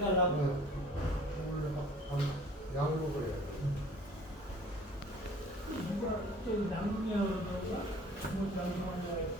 해달라고. 오늘 양육을 해요. 누가 저기 남궁이야 그러더라고요. 뭐 장성환이가